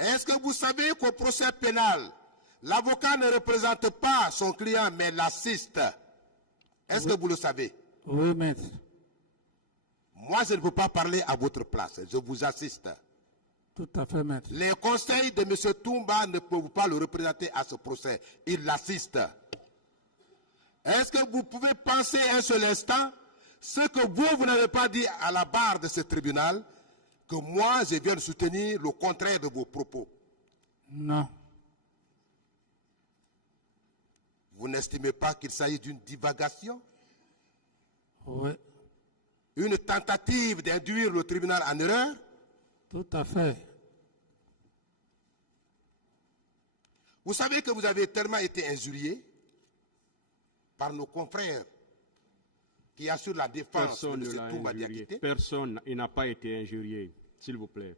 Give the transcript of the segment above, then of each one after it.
Est-ce que vous savez qu'au procès pénal, l'avocat ne représente pas son client, mais l'assiste? Est-ce que vous le savez? Oui, maître. Moi, je ne peux pas parler à votre place. Je vous assiste. Tout à fait, maître. Les conseils de M. Toumba ne peuvent pas le représenter à ce procès. Il l'assiste. Est-ce que vous pouvez penser un seul instant ce que vous n'avez pas dit à la barre de ce tribunal, que moi, je viens de soutenir le contraire de vos propos? Non. Vous n'estimez pas qu'il s'agit d'une divagation? Oui. Une tentative d'induire le tribunal en erreur? Tout à fait. Vous savez que vous avez tellement été injurié par nos confrères qui assurent la défense de M. Toumba Diakité. Personne n'a pas été injurié, s'il vous plaît.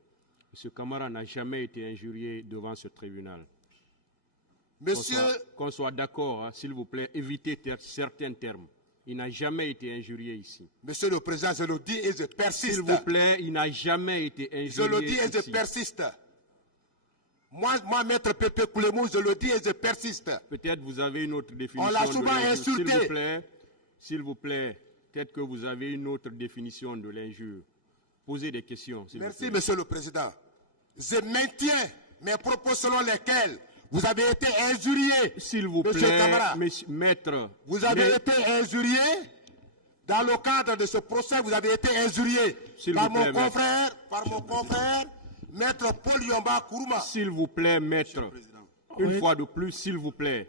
M. Camara n'a jamais été injurié devant ce tribunal. Monsieur... Qu'on soit d'accord, hein, s'il vous plaît, évitez certains termes. Il n'a jamais été injurié ici. Monsieur le Président, je le dis et je persiste. S'il vous plaît, il n'a jamais été injurié ici. Je le dis et je persiste. Moi, Maître Pépé Koulemou, je le dis et je persiste. Peut-être vous avez une autre définition. On l'a souvent insulté. S'il vous plaît, peut-être que vous avez une autre définition de l'injure. Posez des questions, s'il vous plaît. Merci, Monsieur le Président. Je maintiens mes propos selon lesquels vous avez été injurié. S'il vous plaît, Camara, maître. Vous avez été injurié. Dans le cadre de ce procès, vous avez été injurié par mon confrère, Maître Paul Yomba Kourouma. S'il vous plaît, maître. Une fois de plus, s'il vous plaît.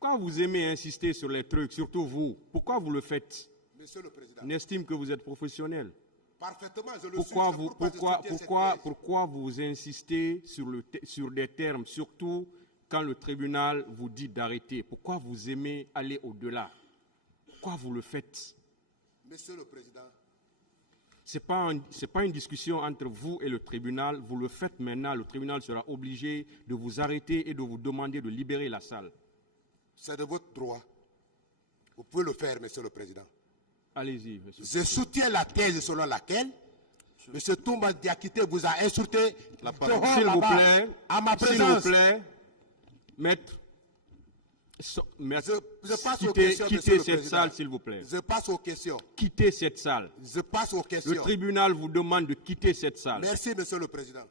Pourquoi vous aimez insister sur les trucs, surtout vous? Pourquoi vous le faites? Monsieur le Président. On estime que vous êtes professionnel. Parfaitement, je le pourquoi vous insistez sur des termes, surtout quand le tribunal vous dit d'arrêter? Pourquoi vous aimez aller au-delà? Pourquoi vous le faites? Monsieur le Président. Ce n'est pas une discussion entre vous et le tribunal. Vous le faites maintenant. Le tribunal sera obligé de vous arrêter et de vous demander de libérer la salle. C'est de votre droit. Vous pouvez le faire, Monsieur le Président. Allez-y, monsieur. Je soutiens la thèse selon laquelle M. Toumba Diakité vous a insulté. S'il vous plaît, à ma présence. S'il vous plaît, maître. Je passe aux questions, quittez cette salle, s'il vous plaît. Je passe aux questions. Quittez cette salle. Je passe aux questions. Le tribunal vous demande de quitter cette salle. Merci, Monsieur le Président.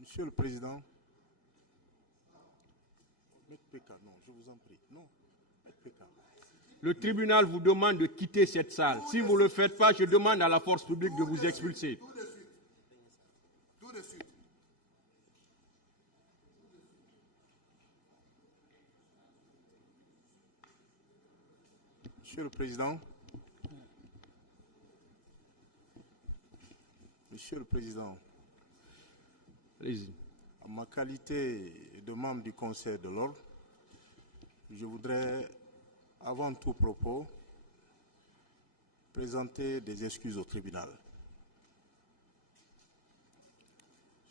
Monsieur le Président. Maître Péka, non, je vous en prie. Non, Maître Péka. Le tribunal vous demande de quitter cette salle. Si vous ne le faites pas, je demande à la force publique de vous expulser. Tout de suite. Tout de suite. Monsieur le Président. Monsieur le Président. Allez-y. En ma qualité de membre du Conseil de l'Ordre, je voudrais, avant tout propos, présenter des excuses au tribunal.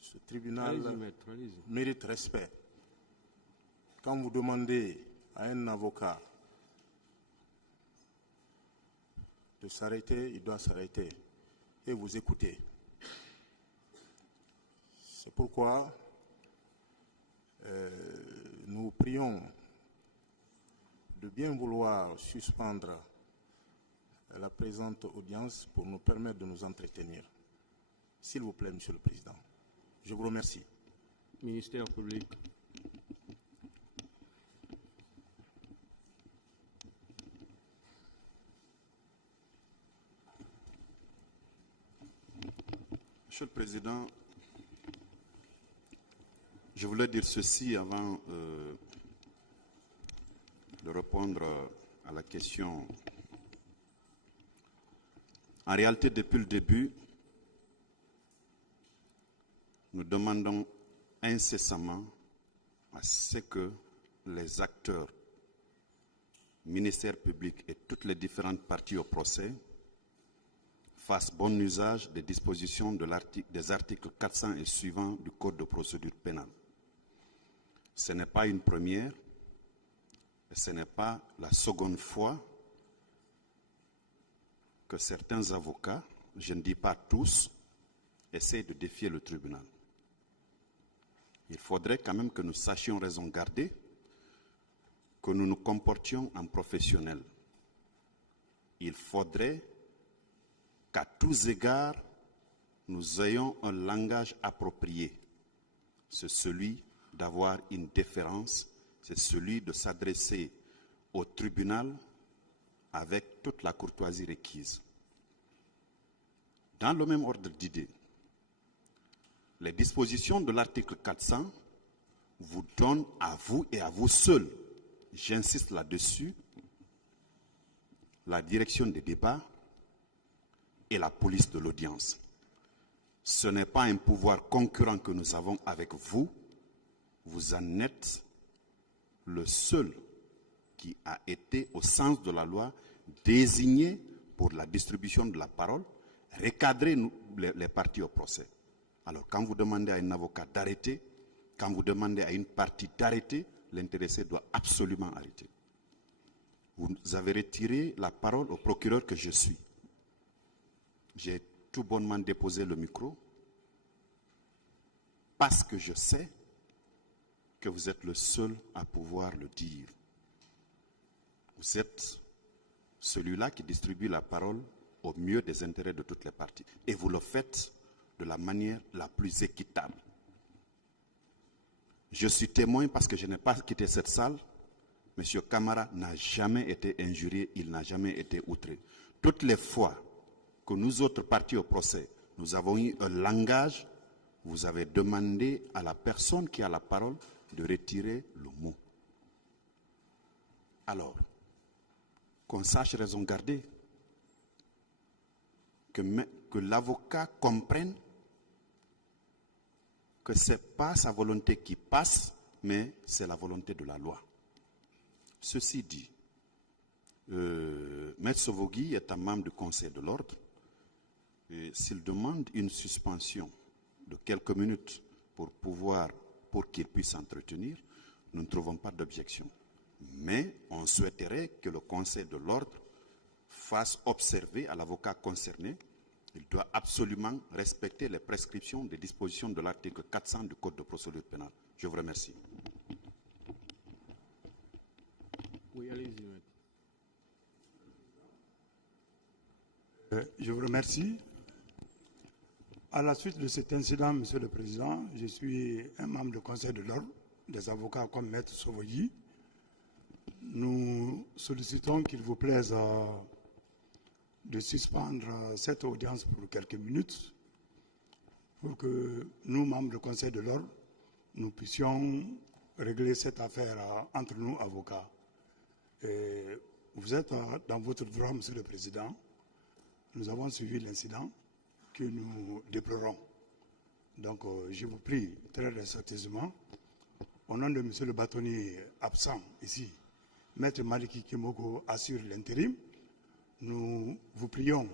Ce tribunal mérite respect. Quand vous demandez à un avocat de s'arrêter, il doit s'arrêter et vous écouter. C'est pourquoi nous prions de bien vouloir suspendre la présente audience pour nous permettre de nous entretenir. S'il vous plaît, Monsieur le Président. Je vous remercie. Ministère public. Monsieur le Président, je voulais dire ceci avant de répondre à la question. En réalité, depuis le début, nous demandons incessamment à ce que les acteurs, ministère public et toutes les différentes parties au procès fassent bon usage des dispositions des articles 400 et suivants du Code de procédure pénale. Ce n'est pas une première, ce n'est pas la seconde fois que certains avocats, je ne dis pas tous, essaient de défier le tribunal. Il faudrait quand même que nous sachions raison garder, que nous nous comportions en professionnels. Il faudrait qu'à tous égards, nous ayons un langage approprié. C'est celui d'avoir une déférence, c'est celui de s'adresser au tribunal avec toute la courtoisie requise. Dans le même ordre d'idées, les dispositions de l'article 400 vous donnent à vous et à vous seuls, j'insiste là-dessus, la direction des débats et la police de l'audience. Ce n'est pas un pouvoir concurrent que nous avons avec vous. Vous en êtes le seul qui a été, au sens de la loi, désigné pour la distribution de la parole, recadrer les parties au procès. Alors, quand vous demandez à un avocat d'arrêter, quand vous demandez à une partie d'arrêter, l'intéressé doit absolument arrêter. Vous avez retiré la parole au procureur que je suis. J'ai tout bonnement déposé le micro parce que je sais que vous êtes le seul à pouvoir le dire. Vous êtes celui-là qui distribue la parole au mieux des intérêts de toutes les parties. Et vous le faites de la manière la plus équitable. Je suis témoin parce que je n'ai pas quitté cette salle. Monsieur Camara n'a jamais été injurié, il n'a jamais été outré. Toutes les fois que nous autres partis au procès, nous avons eu un langage, vous avez demandé à la personne qui a la parole de retirer le mot. Alors, qu'on sache raison garder, que l'avocat comprenne que ce n'est pas sa volonté qui passe, mais c'est la volonté de la loi. Ceci dit, Maître Sovogui est un membre du Conseil de l'Ordre. S'il demande une suspension de quelques minutes pour qu'il puisse s'entretenir, nous ne trouvons pas d'objection. Mais on souhaiterait que le Conseil de l'Ordre fasse observer à l'avocat concerné, il doit absolument respecter les prescriptions des dispositions de l'article 400 du Code de procédure pénale. Je vous remercie. Oui, allez-y. Je vous remercie. À la suite de cet incident, Monsieur le Président, je suis un membre du Conseil de l'Ordre, des avocats comme Maître Sovogui. Nous sollicitons qu'il vous plaise de suspendre cette audience pour quelques minutes pour que nous, membres du Conseil de l'Ordre, nous puissions régler cette affaire entre nous, avocats. Et vous êtes dans votre droit, Monsieur le Président. Nous avons suivi l'incident que nous déplorons. Donc, je vous prie très respectueusement, au nom de Monsieur le bâtonnier absent ici, Maître Maliki Kimoko assure l'intérim, nous vous prions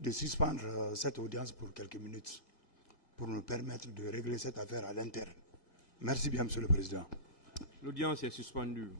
de suspendre cette audience pour quelques minutes pour nous permettre de régler cette affaire à l'interne. Merci bien, Monsieur le Président. L'audience est suspendue.